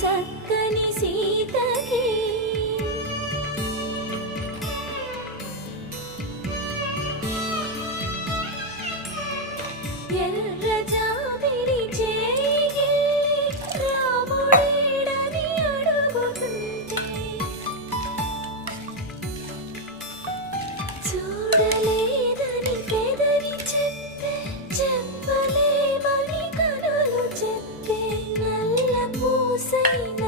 చక్కని సీతకి ఎర్ర జాబిలి చేయి రాముడేడని అడుగుతుంటే చూడలేదని పెదవి చెప్పే చెప్పలేమని కనులు చెప్పే నల్ల పూసైన